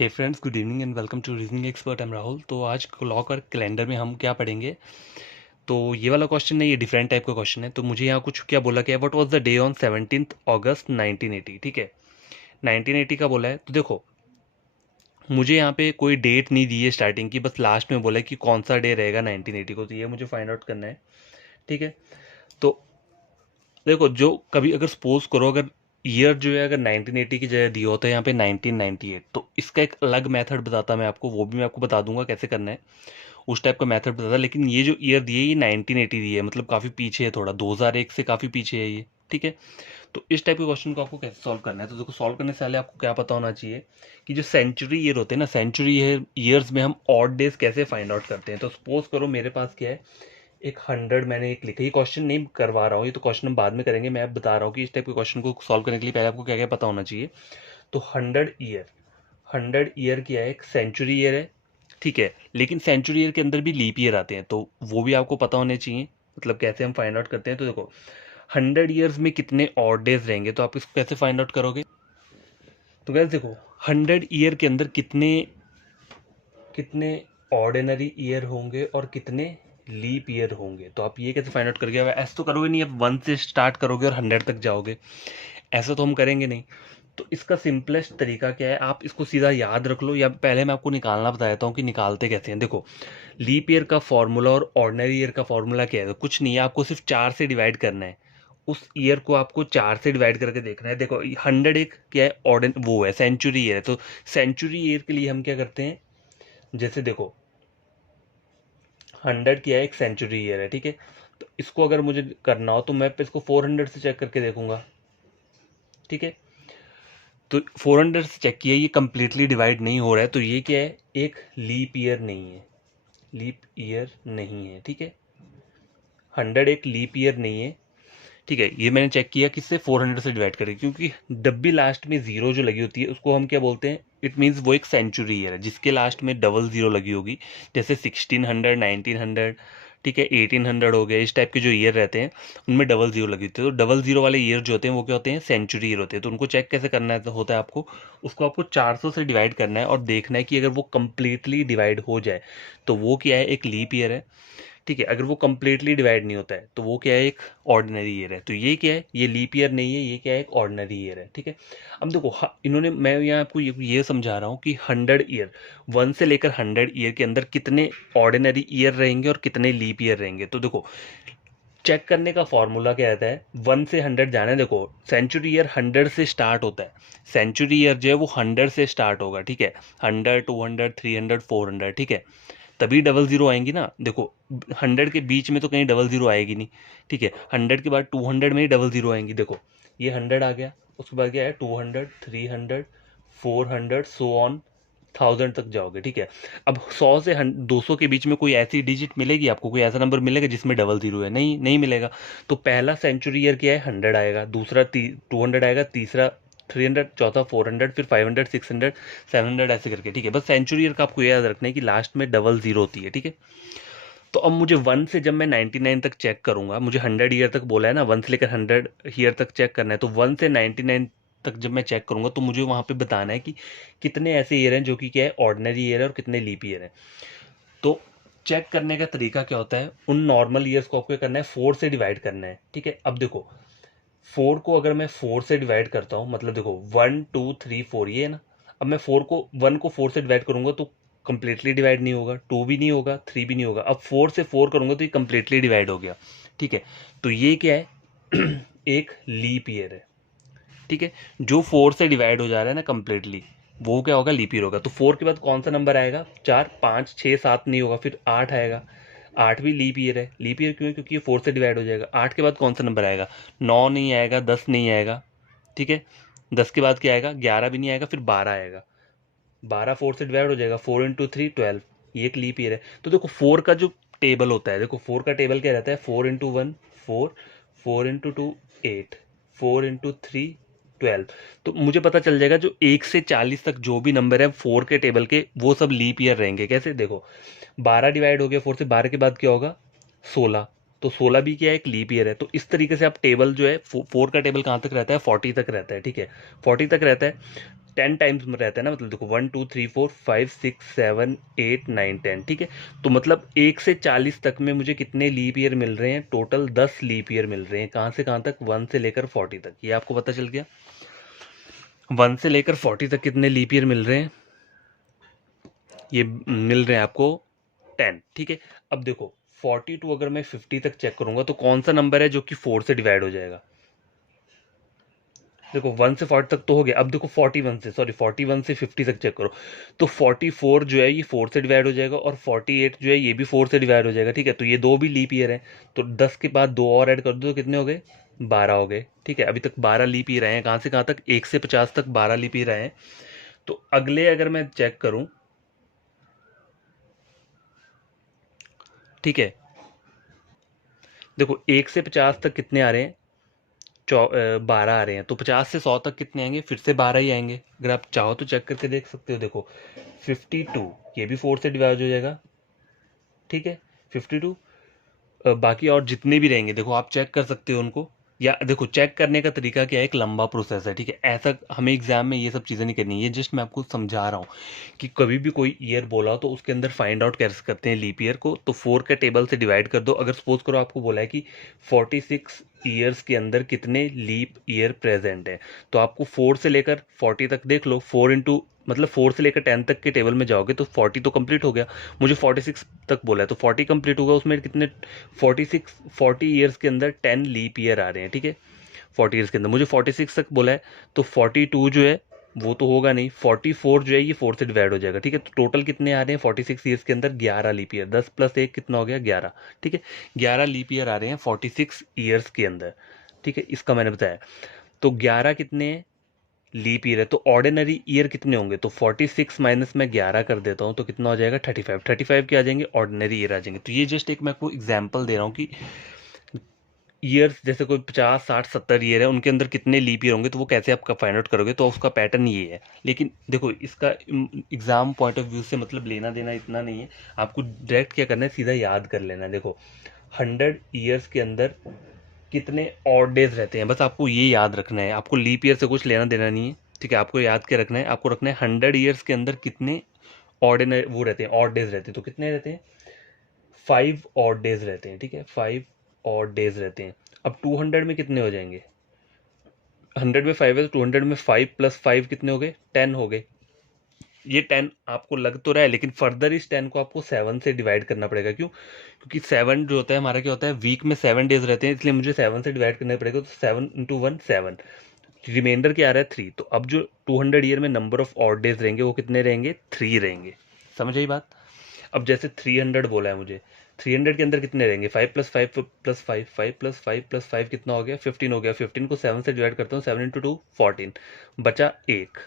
Hey friends, good evening and welcome to reasoning expert. I am Rahul. तो आज clock और calendar में हम क्या पढ़ेंगे। तो ये वाला क्वेश्चन नहीं, ये डिफरेंट टाइप का क्वेश्चन है। तो मुझे यहाँ कुछ क्या बोला गया, what was the day on 17 अगस्त 1980। ठीक है, 1980 का बोला है। तो देखो, मुझे यहाँ पे कोई डेट नहीं दी है स्टार्टिंग की, बस लास्ट में बोला है कि कौन सा डे रहेगा 1980 को। तो ये मुझे फाइंड आउट करना है। ठीक है, तो देखो, जो कभी अगर सपोज करो, अगर ईयर जो है अगर 1980 की जगह दिया होता है यहाँ पे 1998, तो इसका एक अलग मेथड बताता मैं आपको, वो भी मैं आपको बता दूंगा कैसे करना है। उस टाइप का मेथड बताता, लेकिन ये जो ईयर दिए ये 1980 दी है, मतलब काफ़ी पीछे है, थोड़ा 2001 से काफ़ी पीछे है ये। ठीक है, तो इस टाइप के क्वेश्चन को आपको कैसे सॉल्व करना है। तो देखो, सॉल्व करने से पहले आपको क्या पता होना चाहिए कि जो सेंचुरी ईयर होते हैं ना, सेंचुरी ईयर्स में हम ऑड डेज कैसे फाइंड आउट करते हैं। तो सपोज करो मेरे पास क्या है, एक 100 मैंने एक लिखा। ये क्वेश्चन नहीं करवा रहा हूँ, ये तो क्वेश्चन हम बाद में करेंगे। मैं अब बता रहा हूँ कि इस टाइप के क्वेश्चन को सॉल्व करने के लिए पहले आपको क्या क्या पता होना चाहिए। तो 100 ईयर क्या है, एक सेंचुरी ईयर है। ठीक है, लेकिन सेंचुरी ईयर के अंदर भी लीप ईयर आते हैं, तो वो भी आपको पता होने चाहिए, मतलब कैसे हम फाइंड आउट करते हैं। तो देखो, 100 ईयर्स में कितने ऑड डेज रहेंगे, तो आप इसको कैसे फाइंड आउट करोगे। तो गैस देखो, 100 ईयर के अंदर कितने कितने ऑर्डिनरी ईयर होंगे और कितने लीप ईयर होंगे। तो आप ये कैसे फाइंड आउट करोगे। ऐसा तो करोगे नहीं, आप 1 से स्टार्ट करोगे और 100 तक जाओगे, ऐसा तो हम करेंगे नहीं। तो इसका सिंपलेस्ट तरीका क्या है, आप इसको सीधा याद रख लो, या पहले मैं आपको निकालना बता देता हूँ कि निकालते कैसे हैं। देखो, लीप ईयर का फॉर्मूला और ऑर्डिनरी ईयर का फॉर्मूला क्या है। तो कुछ नहीं है, आपको सिर्फ 4 से डिवाइड करना है। उस ईयर को आपको 4 से डिवाइड करके देखना है। देखो, 100 एक क्या है, ऑर्डिन वो है, सेंचुरी ईयर है। तो सेंचुरी ईयर के लिए हम क्या करते हैं, जैसे देखो, 100 क्या है, एक सेंचुरी ईयर है। ठीक है, तो इसको अगर मुझे करना हो तो मैं इसको 400 से चेक करके देखूंगा। ठीक है, तो 400 से चेक किया, ये कंप्लीटली डिवाइड नहीं हो रहा है, तो ये क्या है, एक लीप ईयर नहीं है, लीप ईयर नहीं है। ठीक है, 100 एक लीप ईयर नहीं है। ठीक है, ये मैंने चेक किया किससे, 400 से डिवाइड करें, क्योंकि डब्बी लास्ट में जीरो जो लगी होती है उसको हम क्या बोलते हैं, इट मीन्स वो एक सेंचुरी ईयर है जिसके लास्ट में डबल जीरो लगी होगी। जैसे 1600, 1900, ठीक है, 1800 हो गया, इस टाइप के जो ईयर रहते हैं उनमें डबल जीरो लगी होती है। तो डबल जीरो वाले ईयर जो होते हैं वो क्या होते हैं, सेंचुरी ईयर होते हैं। तो उनको चेक कैसे करना है, तो होता है आपको, उसको आपको 400 से डिवाइड करना है और देखना है कि अगर वो कंप्लीटली डिवाइड हो जाए तो वो क्या है, एक लीप ईयर है। ठीक है, अगर वो कंप्लीटली डिवाइड नहीं होता है तो वो क्या है, एक ऑर्डिनरी ईयर है। तो ये क्या है, ये लीप ईयर नहीं है, ये क्या है, एक ऑर्डिनरी ईयर है। ठीक है, अब देखो, इन्होंने, मैं यहाँ आपको ये समझा रहा हूँ कि 100 ईयर, 1 से लेकर 100 ईयर के अंदर कितने ऑर्डिनरी ईयर रहेंगे और कितने लीप ईयर रहेंगे। तो देखो, चेक करने का फॉर्मूला क्या रहता है, 1 से 100 जाना है। देखो, सेंचुरी ईयर 100 से स्टार्ट होता है, सेंचुरी ईयर जो है वो 100 से स्टार्ट होगा। ठीक है, 100, 200, 300, 400। ठीक है, तभी डबल जीरो आएंगी ना। देखो, 100 के बीच में तो कहीं डबल जीरो आएगी नहीं। ठीक है, 100 के बाद 200 में ही डबल जीरो आएंगी। देखो, ये 100 आ गया, उसके बाद क्या है, 200, 300, 400, सो ऑन 1000 तक जाओगे। ठीक है, अब 100 से 200 के बीच में कोई ऐसी डिजिट मिलेगी आपको, कोई ऐसा नंबर मिलेगा जिसमें डबल जीरो है, नहीं, नहीं मिलेगा। तो पहला सेंचुरी ईयर क्या है, 100 आएगा, दूसरा 200 आएगा, तीसरा 300, चौथा 400, फिर 500, 600, 700, ऐसे करके। ठीक है, बस सेंचुरी ईयर का आपको याद रखना है कि लास्ट में डबल जीरो होती है। ठीक है, तो अब मुझे 1 से जब मैं 99 तक चेक करूंगा, मुझे 100 ईयर तक बोला है ना, 1 से लेकर 100 ईयर तक चेक करना है। तो 1 से 99 तक जब मैं चेक करूंगा तो मुझे वहां पे बताना है कि कितने ऐसे ईयर हैं जो कि क्या है, ऑर्डिनरी ईयर है, और कितने लीप ईयर है। तो चेक करने का तरीका क्या होता है, उन नॉर्मल ईयर्स को आपको करना है 4 से डिवाइड करना है। ठीक है, अब देखो, 4 को अगर मैं 4 से डिवाइड करता हूँ, मतलब देखो 1, 2, 3, 4, ये है ना। अब मैं 1 को 4 से डिवाइड करूंगा तो कंप्लीटली डिवाइड नहीं होगा, 2 भी नहीं होगा, 3 भी नहीं होगा। अब 4 से 4 करूंगा तो ये कंप्लीटली डिवाइड हो गया। ठीक है, तो ये क्या है, एक लीप ईयर है। ठीक है, जो 4 से डिवाइड हो जा रहा है ना कंप्लीटली, वो क्या होगा, लीप ईयर होगा। तो 4 के बाद कौन सा नंबर आएगा, 4, 5, 6, 7 नहीं होगा, फिर 8 आएगा। 8 भी लीप ईयर है। लीप ईयर क्यों है, क्योंकि ये 4 से डिवाइड हो जाएगा। 8 के बाद कौन सा नंबर आएगा, 9 नहीं आएगा, 10 नहीं आएगा। ठीक है, 10 के बाद क्या आएगा, 11 भी नहीं आएगा, फिर 12 आएगा। 12 4 से डिवाइड हो जाएगा, 4 इंटू 3, 12, ये एक लीप ईयर है। तो देखो, 4 का जो टेबल होता है, देखो 4 का टेबल क्या रहता है, 4 इंटू 1, 4, 4 इंटू 2, 8, 4 इंटू 3, 12। तो मुझे पता चल जाएगा जो 1 से 40 तक जो भी नंबर है 4 के टेबल के, वो सब लीप ईयर रहेंगे। कैसे, देखो, 12 डिवाइड हो गया 4 से, 12 के बाद क्या होगा, 16। तो 16 भी क्या है, एक लीप ईयर है। तो इस तरीके से आप टेबल जो है, 4 का टेबल कहाँ तक रहता है, 40 तक रहता है। ठीक है, 40 तक रहता है। 10 टाइम्स में रहता है ना, मतलब देखो 1 2 3 4 5 6 7 8 9 10, ठीक है। तो मतलब 1 से 40 तक में मुझे कितने लीप ईयर मिल रहे हैं, टोटल 10 लीप ईयर मिल रहे हैं। कहाँ से कहाँ तक, 1 से लेकर 40 तक, ये आपको पता चल गया। 1 से लेकर 40 तक कितने लीप ईयर मिल रहे हैं, ये मिल रहे हैं आपको 10, ठीक है। अब देखो 42 अगर मैं 50 तक चेक करूंगा तो कौन सा नंबर है जो कि 4 से डिवाइड हो जाएगा। देखो 1 से 40 तक तो हो गया, अब देखो 41 से 50 तक चेक करो, तो 44 जो है ये 4 से डिवाइड हो जाएगा, और 48 जो है ये भी 4 से डिवाइड हो जाएगा, ठीक है। तो ये दो भी लीप ईयर है, तो 10 के बाद दो और ऐड कर दो तो कितने हो गए, 12 हो गए, ठीक है। अभी तक 12 लीप ईयर आए हैं, कहाँ से कहाँ तक, 1 से 50 तक 12 लीप ईयर आए हैं। तो अगले अगर मैं चेक करूं, ठीक है, देखो 1 से 50 तक कितने आ रहे हैं, 12 आ रहे हैं, तो 50 से 100 तक कितने आएंगे, फिर से 12 ही आएंगे। अगर आप चाहो तो चेक करके देख सकते हो, देखो 52 ये भी 4 से डिवाइड हो जाएगा, ठीक है। 52 बाकी और जितने भी रहेंगे देखो आप चेक कर सकते हो उनको, या देखो चेक करने का तरीका क्या है, एक लंबा प्रोसेस है, ठीक है। ऐसा हमें एग्जाम में ये सब चीज़ें नहीं करनी है, जस्ट मैं आपको समझा रहा हूँ कि कभी भी कोई ईयर बोला हो तो उसके अंदर फाइंड आउट कैसे करते हैं लीप ईयर को, तो 4 के टेबल से डिवाइड कर दो। अगर सपोज करो आपको बोला है कि 46 ईयर्स के अंदर कितने लीप ईयर प्रेजेंट है, तो आपको 4 से लेकर 40 तक देख लो, 4 इंटू मतलब 4 से लेकर 10 तक के टेबल में जाओगे तो 40 तो कंप्लीट हो गया। मुझे 46 तक बोला है तो 40 कंप्लीट होगा, उसमें कितने 40 ईयर्स के अंदर 10 लीप ईयर आ रहे हैं, ठीक है। 40 ईयर्स के अंदर मुझे 46 तक बोला है, तो 42 जो है वो तो होगा नहीं, 44 जो है ये 4 से डिवाइड हो जाएगा, ठीक है। तो टोटल कितने आ रहे हैं 46 ईयर्स के अंदर, 11 लीप ईयर, 10 प्लस 1 कितना हो गया, 11, ठीक है। 11 लीप ईयर आ रहे हैं 46 ईयर्स के अंदर, ठीक है, इसका मैंने बताया। तो 11 कितने लीप ईयर है, तो ऑर्डिनरी ईयर कितने होंगे, तो 46 माइनस में 11 कर देता हूँ तो कितना हो जाएगा, 35, 35 के आ जाएंगे, ऑर्डिनरी ईयर आ जाएंगे। तो ये जस्ट एक मैं आपको एग्जाम्पल दे रहा हूँ कि ईयर्स जैसे कोई 50 60 70 ईयर है उनके अंदर कितने लीप ईयर होंगे, तो वो कैसे आप फाइंड आउट करोगे, तो उसका पैटर्न ये है। लेकिन देखो इसका एग्जाम पॉइंट ऑफ व्यू से मतलब लेना देना इतना नहीं है, आपको डायरेक्ट क्या करना है, सीधा याद कर लेना है। देखो 100 ईयर्स के अंदर कितने ऑड डेज रहते हैं, बस आपको ये याद रखना है, आपको लीप ईयर से कुछ लेना देना नहीं है, ठीक है। आपको याद क्या रखना है, आपको रखना है 100 ईयर्स के अंदर कितने ऑर्डिनरी वो रहते हैं, ऑड डेज रहते हैं, तो कितने रहते हैं, 5 ऑड डेज रहते हैं, ठीक है, 5 ऑड डेज रहते हैं। अब 200 में कितने हो जाएंगे, 100 में 5 है तो 200 में 5 प्लस 5 कितने हो गए, 10 हो गए। ये 10 आपको लग तो रहा है, लेकिन फर्दर इस 10 को आपको 7 से डिवाइड करना पड़ेगा, क्यों, क्योंकि 7 जो होता है हमारा क्या होता है, वीक में 7 डेज रहते हैं, इसलिए मुझे 7 से डिवाइड करना पड़ेगा, तो 7 × 1 7, रिमाइंडर क्या आ रहा है 3। तो अब जो 200 ईयर में नंबर ऑफ ऑड डेज रहेंगे वो कितने रहेंगे, 3 रहेंगे। समझ आई बात। अब जैसे 300 बोला है मुझे, 300 के अंदर कितने रहेंगे, 5 प्लस 5 प्लस 5, 5 प्लस 5 प्लस 5 कितना हो गया, 15 हो गया। 15 को 7 से डिवाइड करता हूँ, 7 इंटू 2 14, बचा 1।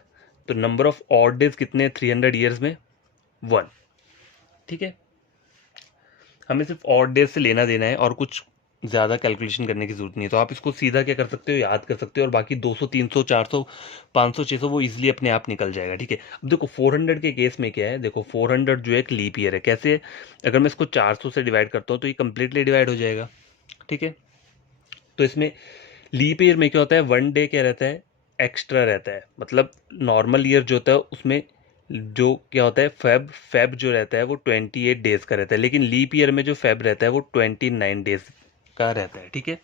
तो नंबर ऑफ ऑड डेज कितने 300 ईयर्स में, 1, ठीक है। हमें सिर्फ ऑड डेज से लेना देना है और कुछ ज़्यादा कैलकुलेशन करने की जरूरत नहीं है, तो आप इसको सीधा क्या कर सकते हो, याद कर सकते हो, और बाकी 200 300 400 500 600 वो इजीली अपने आप निकल जाएगा, ठीक है। अब देखो 400 के केस में क्या है, देखो 400 जो है एक लीप ईयर है, कैसे, अगर मैं इसको 400 से डिवाइड करता हूँ तो ये कंप्लीटली डिवाइड हो जाएगा, ठीक है। तो इसमें लीप ईयर में क्या होता है, 1 डे क्या रहता है, एक्स्ट्रा रहता है, मतलब नॉर्मल ईयर जो होता है उसमें जो क्या होता है, फेब फेब जो रहता है वो 28 डेज का रहता है, लेकिन लीप ईयर में जो फेब रहता है वो 29 डेज का रहता है, ठीक है।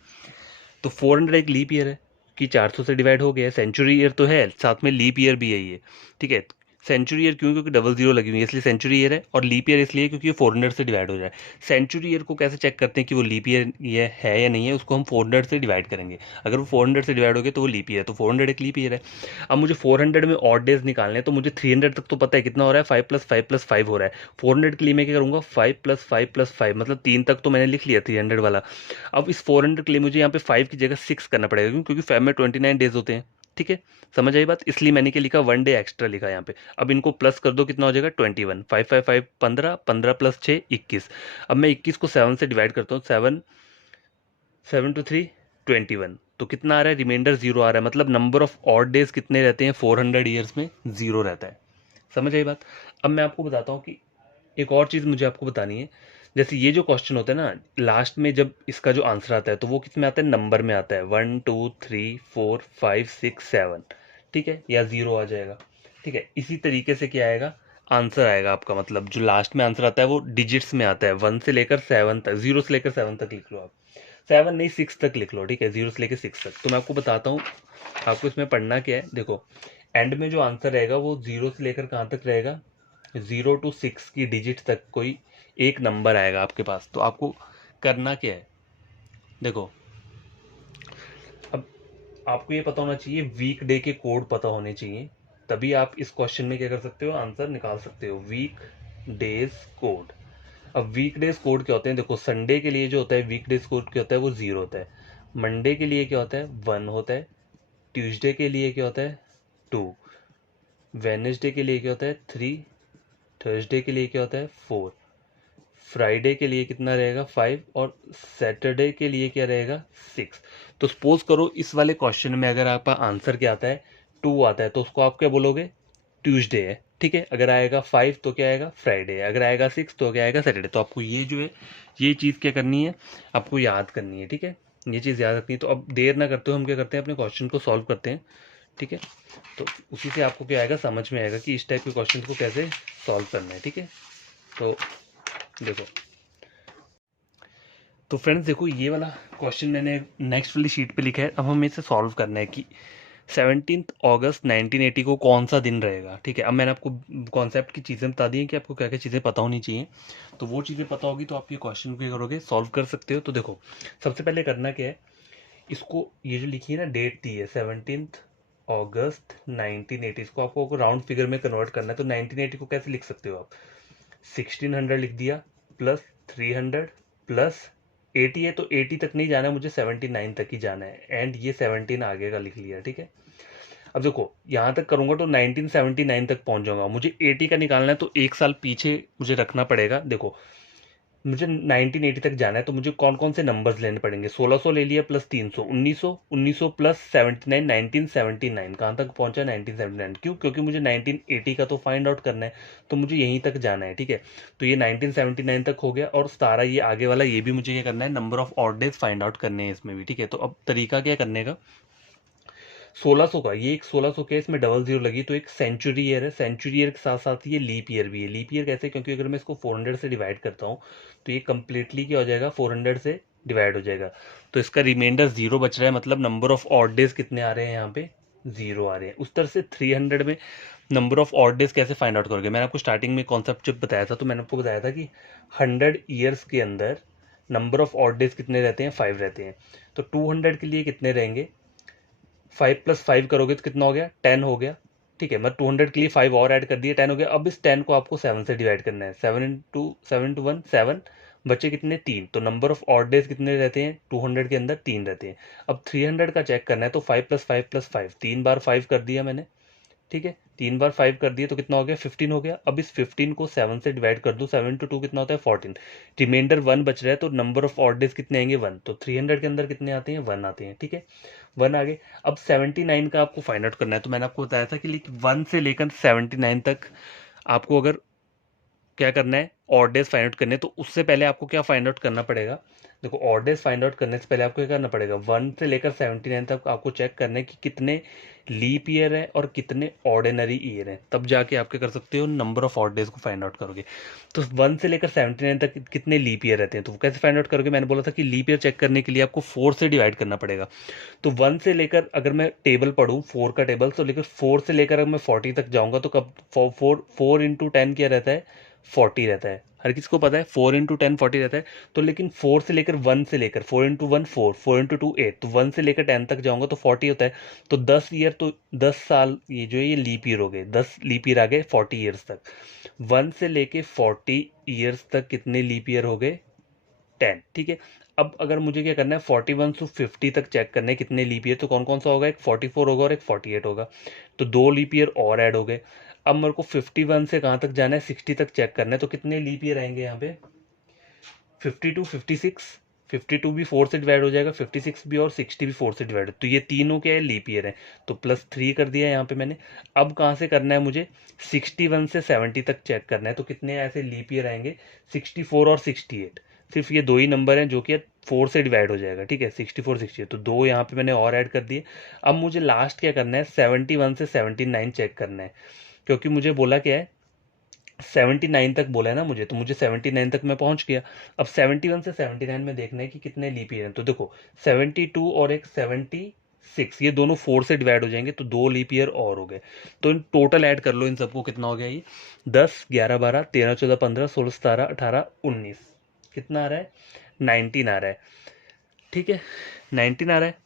तो 400 एक लीप ईयर है कि 400 से डिवाइड हो गया, सेंचुरी ईयर तो है, साथ में लीप ईयर भी है ये, ठीक है। सेंचुरी ईयर क्यों, क्योंकि डबल जीरो लगी हुई है इसलिए सेंचुरी ईयर है, और लीप ईयर इसलिए क्योंकि ये 400 से डिवाइड हो जाए। सेंचुरी ईयर को कैसे चेक करते हैं कि वो लीप ईयर ये है या नहीं है, उसको हम 400 से डिवाइड करेंगे, अगर वो 400 से डिवाइड हो गया तो वो लीप ईयर है, तो 400 एक लीप ईयर है। अब मुझे 400 में ऑड डेज निकालने हैं, तो मुझे 300 तक तो पता है कितना हो रहा है, 5 प्लस 5 प्लस 5 हो रहा है। 400 के लिए मैं क्या करूँगा, 5 प्लस 5 प्लस 5, मतलब 3 तक तो मैंने लिख लिया 300 वाला। अब इस 400 के लिए मुझे यहाँ पे 5 की जगह 6 करना पड़ेगा, क्यों, क्योंकि फैब में 29 डेज होते हैं, ठीक है। समझ आई बात, इसलिए मैंने क्या लिखा, 1 डे एक्स्ट्रा लिखा यहाँ पे। अब इनको प्लस कर दो, कितना हो जाएगा 21, 5 5 5 15, 15 प्लस 6 21। अब मैं 21 को 7 से डिवाइड करता हूँ, 7 7 टू 3 21, तो कितना आ रहा है, रिमाइंडर 0 आ रहा है, मतलब नंबर ऑफ ऑड डेज कितने रहते हैं 400 ईयर्स में, 0 रहता है। समझ आई बात। अब मैं आपको बताता हूँ कि एक और चीज़ मुझे आपको बतानी है, जैसे ये जो क्वेश्चन होता है ना, लास्ट में जब इसका जो आंसर आता है तो वो किस में आता है, नंबर में आता है, 1 2 3 4 5 6 7, ठीक है, या 0 आ जाएगा। ठीक है, इसी तरीके से क्या आएगा, आंसर आएगा आपका, मतलब जो लास्ट में आंसर आता है वो डिजिट्स में आता है, 1 से लेकर 7 तक, 0 से लेकर 7 तक लिख लो आप, 7 नहीं 6 तक लिख लो, ठीक है, 0 से लेकर 6 तक। तो मैं आपको बताता हूँ आपको इसमें पढ़ना क्या है। देखो एंड में जो आंसर रहेगा वो 0 से लेकर कहाँ तक रहेगा, 0 to 6 की डिजिट तक कोई एक नंबर आएगा आपके पास। तो आपको करना क्या है, देखो अब आपको ये पता होना चाहिए, वीक डे के कोड पता होने चाहिए, तभी आप इस क्वेश्चन में क्या कर सकते हो, आंसर निकाल सकते हो, वीक डेज कोड। अब वीक डेज कोड क्या होते हैं, देखो संडे के लिए जो होता है वीक डेज कोड क्या होता है, वो 0 होता है, मंडे के लिए क्या होता है 1 होता है, ट्यूसडे के लिए क्या होता है 2, वेडनेसडे के लिए क्या होता है 3, थर्सडे के लिए क्या होता है 4, फ्राइडे के लिए कितना रहेगा 5, और सैटरडे के लिए क्या रहेगा 6। तो सपोज करो इस वाले क्वेश्चन में अगर आपका आंसर क्या आता है 2 आता है, तो उसको आप क्या बोलोगे, ट्यूसडे है, ठीक है। अगर आएगा 5 तो क्या आएगा फ्राइडे है, अगर आएगा 6 तो क्या आएगा सैटरडे। तो आपको ये जो है ये चीज़ क्या करनी है, आपको याद करनी है, ठीक है, ये चीज़ याद रखनी है। तो अब देर ना करते हो हम क्या करते हैं, अपने क्वेश्चन को सॉल्व करते हैं, ठीक है। तो उसी से आपको क्या आएगा, समझ में आएगा कि इस टाइप के क्वेश्चन को कैसे सॉल्व करना है, ठीक है। तो देखो, तो फ्रेंड्स देखो ये वाला क्वेश्चन मैंने नेक्स्ट वाली शीट पे लिखा है, अब हमें इसे सॉल्व करना है कि 17 अगस्त 1980 को कौन सा दिन रहेगा, ठीक है। अब मैंने आपको कॉन्सेप्ट की चीज़ें बता दी हैं कि आपको क्या क्या चीज़ें पता होनी चाहिए, तो वो चीज़ें पता होगी तो आप ये क्वेश्चन क्या करोगे, सॉल्व कर सकते हो। तो देखो सबसे पहले करना क्या है, इसको ये जो लिखी है ना डेट दी है 17 अगस्त 1980, इसको आपको राउंड फिगर में कन्वर्ट करना है। तो 1980 को कैसे लिख सकते हो आप, 1600 लिख दिया प्लस 300 प्लस 80 है, तो 80 तक नहीं जाना है मुझे, 79 तक ही जाना है, एंड ये 17 आगे का लिख लिया, ठीक है। अब देखो यहाँ तक करूंगा तो 1979 तक पहुंच जाऊंगा, मुझे 80 का निकालना है तो एक साल पीछे मुझे रखना पड़ेगा। देखो मुझे 1980 तक जाना है तो मुझे कौन कौन से नंबर्स लेने पड़ेंगे, 1600 ले लिया प्लस 300, 1900, 1900 प्लस 79, 1979 कहाँ तक पहुंचा 1979, क्यों, क्योंकि मुझे 1980 का तो फाइंड आउट करना है, तो मुझे यहीं तक जाना है, ठीक है। तो ये 1979 तक हो गया, और 17 ये आगे वाला ये भी मुझे क्या करना है, number of odd days find out करने हैं इसमें भी, ठीक है। तो अब तरीका क्या करने का, 1600 का ये एक 1600 के इसमें डबल जीरो लगी तो एक सेंचुरी ईयर है, सेंचुरी ईयर के साथ साथ ये लीप ईयर भी है। लीप ईयर कैसे, क्योंकि अगर मैं इसको 400 से डिवाइड करता हूँ तो ये कंप्लीटली क्या हो जाएगा 400 से डिवाइड हो जाएगा, तो इसका रिमाइंडर 0 बच रहा है, मतलब नंबर ऑफ ऑड डेज कितने आ रहे हैं यहाँ पे 0 आ रहे हैं। उस तरह से 300 में नंबर ऑफ ऑड डेज कैसे फाइंड आउट करोगे, मैंने आपको स्टार्टिंग में कॉन्सेप्ट जब बताया था तो मैंने आपको बताया था कि 100 ईयर्स के अंदर नंबर ऑफ ऑड डेज कितने रहते हैं 5 रहते हैं। तो 200 के लिए कितने रहेंगे, 5 प्लस 5 करोगे तो कितना हो गया 10 हो गया, ठीक है। मैं 200 के लिए 5 और ऐड कर दिए 10 हो गया। अब इस 10 को आपको 7 से डिवाइड करना है, 7 इंटू 7, बचे कितने 3, तो नंबर ऑफ ऑड डेज कितने रहते हैं 200 के अंदर 3 रहते हैं। अब 300 का चेक करना है तो 5 प्लस 5 प्लस 5, 3 बार 5 कर दिया मैंने, ठीक है, 3 बार 5 कर दिए तो कितना हो गया 15 हो गया। अब इस 15 को 7 से डिवाइड कर दो, 7 इंटू 2 कितना होता है 14, रिमाइंडर 1 बच रहा है, तो नंबर ऑफ ऑड डेज कितने आएंगे 1, तो 300 के अंदर कितने आते हैं 1 आते हैं, ठीक है, 1 आगे। अब 79 का आपको फाइंड आउट करना है, तो मैंने आपको बताया था कि 1 से लेकर 79 तक आपको अगर क्या करना है ऑड डेज फाइंड आउट करने, तो उससे पहले आपको क्या फाइंड आउट करना पड़ेगा, देखो ऑड डेज फाइंड आउट करने से पहले आपको क्या करना पड़ेगा, 1 से लेकर 79 तक आपको चेक करना है कि कितने लीप ईयर है और कितने ऑर्डिनरी ईयर है, तब जाके आप क्या कर सकते हो नंबर ऑफ ऑड डेज को फाइंड आउट करोगे। तो 1 से लेकर 79 तक कितने लीप ईयर रहते हैं, तो वो कैसे फाइंड आउट करोगे, मैंने बोला था कि लीप ईयर चेक करने के लिए आपको 4 से डिवाइड करना पड़ेगा। तो 1 से लेकर अगर मैं टेबल पढ़ूँ 4 का टेबल, तो लेकर 4 से लेकर अगर मैं 40 तक जाऊंगा तो कब 4 इंटू 10 क्या रहता है 40 रहता है, हर किसी को पता है 4 इंटू 10 40 रहता है। तो लेकिन 4 से लेकर 1 से लेकर 4 इंटू 1 4, 4 इंटू 2 8, तो 1 से लेकर 10 तक जाऊंगा तो 40 होता है। तो 10 ईयर, तो 10 साल ये जो है ये लीप ईयर हो गए, 10 लीप ईयर आ गए 40 ईयर्स तक। 1 से लेके 40 ईयर्स तक कितने लीप ईयर हो गए 10, ठीक है। अब अगर मुझे क्या करना है 41 से 50 तक चेक करना है कितने लीप ईयर, तो कौन कौन सा होगा, एक 44 होगा और एक 48 होगा, तो 2 लीप ईयर और ऐड हो गए। अब मेरे को 51 से कहाँ तक जाना है 60 तक चेक करना है, तो कितने लीप ईयर आएंगे यहाँ पे 52 56, 52 भी 4 से डिवाइड हो जाएगा, 56 भी और 60 भी 4 से डिवाइड, तो ये तीनों क्या है लीप ईयर है, तो +3 कर दिया यहाँ पे मैंने। अब कहाँ से करना है मुझे 61 से 70 तक चेक करना है, तो कितने ऐसे लीप ईयर आएंगे 64 और 68, सिर्फ ये दो ही नंबर हैं जो कि 4 से डिवाइड हो जाएगा, ठीक है, 64 68, तो दो यहाँ पे मैंने और ऐड कर दिए। अब मुझे लास्ट क्या करना है 71 से 79 चेक करना है, क्योंकि मुझे बोला क्या है 79 तक बोला है ना मुझे, तो मुझे 79 तक मैं पहुंच गया। अब 71 से 79 में देखना है कि कितने लीप ईयर हैं। तो देखो 72 और एक 76, ये दोनों 4 से डिवाइड हो जाएंगे, तो 2 लीप ईयर और हो गए। तो इन टोटल ऐड कर लो इन सबको, कितना हो गया ये 10 11 12 13 14 15 16 17 18 19, कितना आ रहा है 19 आ रहा है। ठीक है 19 आ रहा है।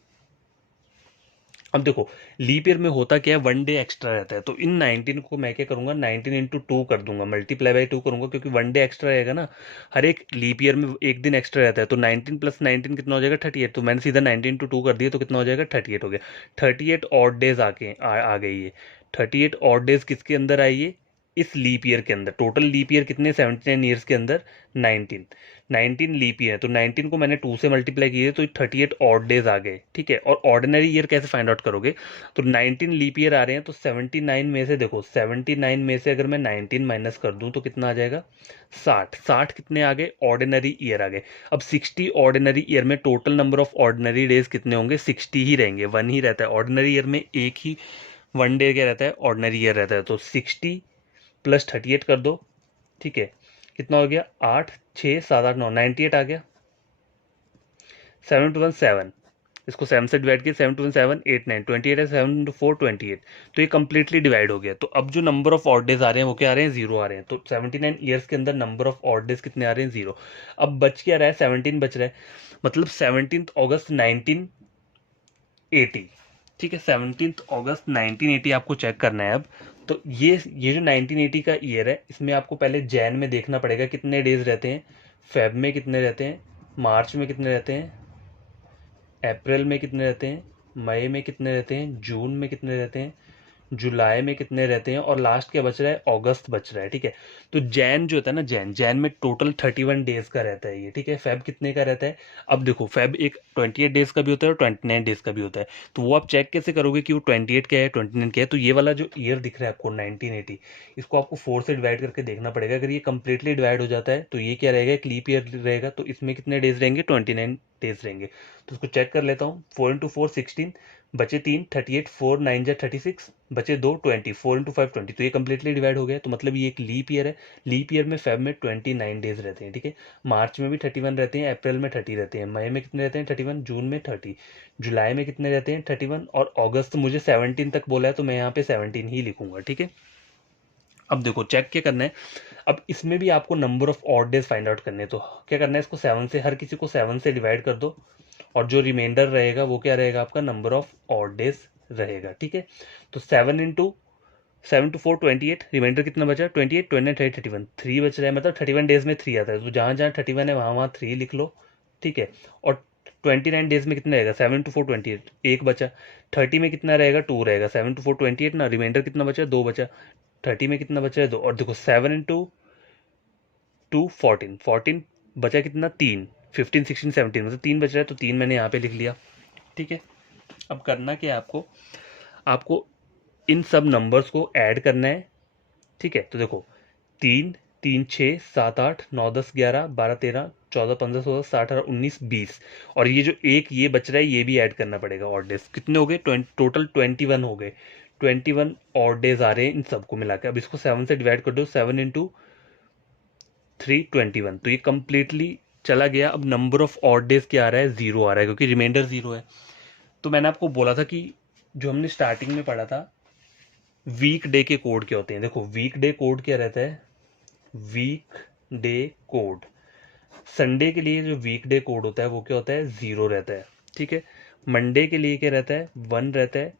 अब देखो लीप ईयर में होता क्या है, 1 डे एक्स्ट्रा रहता है, तो इन 19 को मैं क्या करूंगा 19 इंटू 2 कर दूंगा, मल्टीप्लाई बाई 2 करूंगा, क्योंकि 1 डे एक्स्ट्रा रहेगा ना, हर एक लीप ईयर में एक दिन एक्स्ट्रा रहता है। तो 19 प्लस 19 कितना हो जाएगा 38, तो मैंने सीधा 19 इंटू 2 कर दिया, तो कितना हो जाएगा 38 हो गया। 38 ऑड डेज आ गई है। 38 ऑड डेज किसके अंदर आई है, इस लीप ईयर के अंदर। टोटल लीप ईयर कितने 79 ईयर्स के अंदर 19, 19 लीप ईयर, तो 19 को मैंने 2 से मल्टीप्लाई किए तो 38 ऑड डेज आ गए। ठीक है, और ऑर्डिनरी ईयर कैसे फाइंड आउट करोगे, तो 19 लीप ईयर आ रहे हैं, तो 79 में से देखो 79 में से अगर मैं 19 माइनस कर दूं तो कितना आ जाएगा 60, 60 कितने आ गए ऑर्डिनरी ईयर आ गए। अब 60 ऑर्डिनरी ईयर में total number of ordinary days कितने होंगे 60 ही रहेंगे, 1 ही रहता है ऑर्डिनरी ईयर में, एक ही 1 डे क्या रहता है ऑर्डिनरी ईयर रहता है। तो 60 प्लस 38 कर दो, ठीक है कितना हो गया 8 6 7 8 9 98 आ गया। 7 1 7, इसको 7 से डिवाइड किया, 7 2 7 8 9 28 है, 7 4 28, तो ये कंप्लीटली डिवाइड हो गया। तो अब जो नंबर ऑफ ऑड डेज आ रहे हैं वो क्या आ रहे हैं 0 आ रहे हैं। तो 79 ईयर्स के अंदर नंबर ऑफ ऑड डेज कितने आ रहे हैं 0। अब बच क्या रहा है 17 बच रहा है, मतलब 17 अगस्त 1980। ठीक है 17 अगस्त 1980 आपको चेक करना है अब। तो ये जो 1980 का ईयर है, इसमें आपको पहले जैन में देखना पड़ेगा कितने डेज रहते हैं, फेब में कितने रहते हैं, मार्च में कितने रहते हैं, अप्रैल में कितने रहते हैं, मई में कितने रहते हैं, जून में कितने रहते हैं, जुलाई में कितने रहते हैं, और लास्ट क्या बच रहा है अगस्त बच रहा है। ठीक है, तो जैन जो होता है ना, जैन में टोटल 31 डेज का रहता है ये। ठीक है, फेब कितने का रहता है, अब देखो फेब एक 28 डेज का भी होता है और 29 डेज का भी होता है। तो वो आप चेक कैसे करोगे कि वो 28 क्या है 29 क्या है। तो ये वाला जो ईयर दिख रहा है आपको 1980, इसको आपको 4 से डिवाइड करके देखना पड़ेगा। अगर ये कंप्लीटली डिवाइड हो जाता है तो ये क्या रहेगा एक लीप ईयर रहेगा, तो इसमें कितने डेज रहेंगे 29 डेज रहेंगे। तो उसको चेक कर लेता हूँ, 4 इंटू 4 16, बचे 3 38, 4 9 जा 36, बचे 2 20, 4 इंटू 5 20, तो ये कंप्लीटली डिवाइड हो गया। तो मतलब ये एक लीप ईयर है। लीप ईयर में फेब में 29 डेज रहते हैं। ठीक है, मार्च में भी 31 रहते हैं, अप्रैल में 30 रहते हैं, मई में कितने रहते हैं 31, जून में 30, जुलाई में कितने रहते हैं 31, और अगस्त मुझे 17 तक बोला है तो मैं यहाँ पे 17 ही लिखूंगा। ठीक है, अब देखो चेक क्या करना है, अब इसमें भी आपको number of odd days find out करने हैं। तो क्या करना है, इसको 7 से, हर किसी को 7 से डिवाइड कर दो, और जो रिमाइंडर रहेगा वो क्या रहेगा आपका नंबर ऑफ ऑड डेज रहेगा। ठीक है, तो 7 इंटू 7 टू 4 28, रिमाइंडर कितना बचा 28 29 30 31, 3 बच रहा है, मतलब 31 डेज में 3 आता है, तो जहाँ जहाँ 31 है वहाँ वहाँ 3 लिख लो। ठीक है, और 29 डेज में कितना रहेगा 7 टू 4 28, एक बचा। 30 में कितना रहेगा 2 रहेगा, 7 टू 4 28 ना, रिमाइंडर कितना बचा 2 बचा। 30 में कितना बचा है 2, और देखो 7 इंटू 2 14, 14 बचा कितना 3, 15 16 17, मतलब 3 बच रहा है, तो 3 मैंने यहाँ पे लिख लिया। ठीक है, अब करना क्या है आपको, आपको इन सब नंबर्स को ऐड करना है। ठीक है, तो देखो 3 3 6 7 8 9 10 11 12 13 14 15 16 17 18 19 20, और ये जो एक ये बच रहा है ये भी ऐड करना पड़ेगा। ऑड डेज कितने हो गए टोटल 21 हो गए, 21 ऑड डेज आ रहे हैं इन सबको मिला के। अब इसको 7 से डिवाइड कर दो, 7 इंटू 3 21, तो ये कंप्लीटली चला गया। अब नंबर ऑफ ऑड डेज क्या आ रहा है 0 आ रहा है, क्योंकि रिमाइंडर 0 है। तो मैंने आपको बोला था कि जो हमने स्टार्टिंग में पढ़ा था वीक डे के कोड क्या होते हैं। देखो वीक डे कोड क्या रहता है, वीक डे कोड संडे के लिए जो वीक डे कोड होता है वो क्या होता है 0 रहता है। ठीक है, मंडे के लिए क्या रहता है 1 रहता है,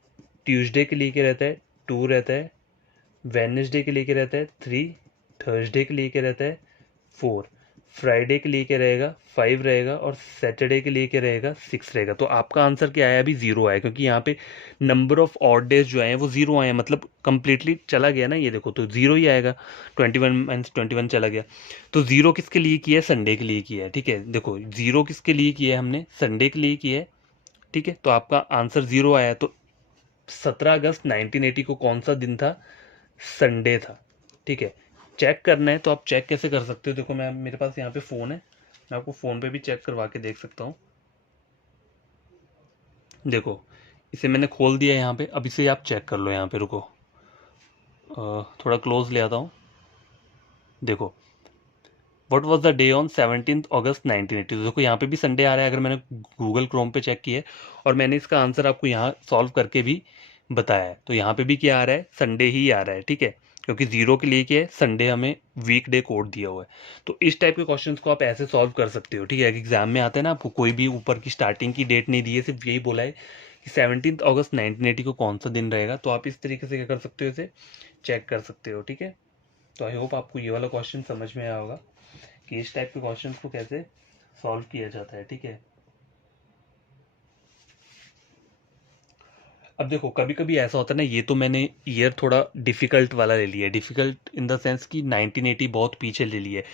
ट्यूसडे के लिए क्या रहता है 2 रहता है, वेडनेसडे के लिए क्या रहता है 3, थर्सडे के लिए क्या रहता है 4, फ्राइडे के लिए क्या रहेगा 5 रहेगा, और सैटरडे के लिए क्या रहेगा 6 रहेगा। तो आपका आंसर क्या आया अभी 0 आया, क्योंकि यहाँ पे नंबर ऑफ ऑड डेज जो आए हैं वो 0 आए हैं, मतलब कंप्लीटली चला गया ना ये देखो, तो 0 ही आएगा। 21 - 21 चला गया। तो 0 किसके लिए किया है संडे के लिए किया है। ठीक है, देखो 0 किसके लिए किया है हमने संडे के लिए किया है। ठीक है, तो आपका आंसर 0 आया। तो 17 अगस्त 1980 को कौन सा दिन था, संडे था। ठीक है, चेक करना है तो आप चेक कैसे कर सकते हो, देखो मैं मेरे पास यहाँ पे फ़ोन है, मैं आपको फ़ोन पे भी चेक करवा के देख सकता हूँ। देखो इसे मैंने खोल दिया यहाँ पे, अब इसे आप चेक कर लो यहाँ पे, रुको थोड़ा क्लोज ले आता हूँ। देखो, what was the day on 17 अगस्त 1980। देखो यहाँ पे भी संडे आ रहा है, अगर मैंने गूगल क्रोम पे चेक किया है, और मैंने इसका आंसर आपको यहाँ सॉल्व करके भी बताया है, तो यहाँ पे भी क्या आ रहा है, संडे ही आ रहा है, ठीक है, क्योंकि जीरो के लिए क्या है, संडे हमें वीक डे कोड दिया हुआ है। तो इस टाइप के क्वेश्चंस को आप ऐसे सॉल्व कर सकते हो, ठीक है। एग्जाम में आता है ना, आपको कोई भी ऊपर की स्टार्टिंग की डेट नहीं दी है, सिर्फ यही बोला है कि 17 अगस्त 1980 को कौन सा दिन रहेगा, तो आप इस तरीके से क्या कर सकते हो, इसे चेक कर सकते हो, ठीक है। तो आई होप आपको ये वाला क्वेश्चन समझ में आया होगा कि इस टाइप के क्वेश्चंस को कैसे सॉल्व किया जाता है, ठीक है। अब देखो, कभी कभी ऐसा होता है ना, ये तो मैंने ईयर थोड़ा डिफिकल्ट वाला ले लिया है, डिफिकल्ट इन द सेंस कि 1980 बहुत पीछे ले लिया है,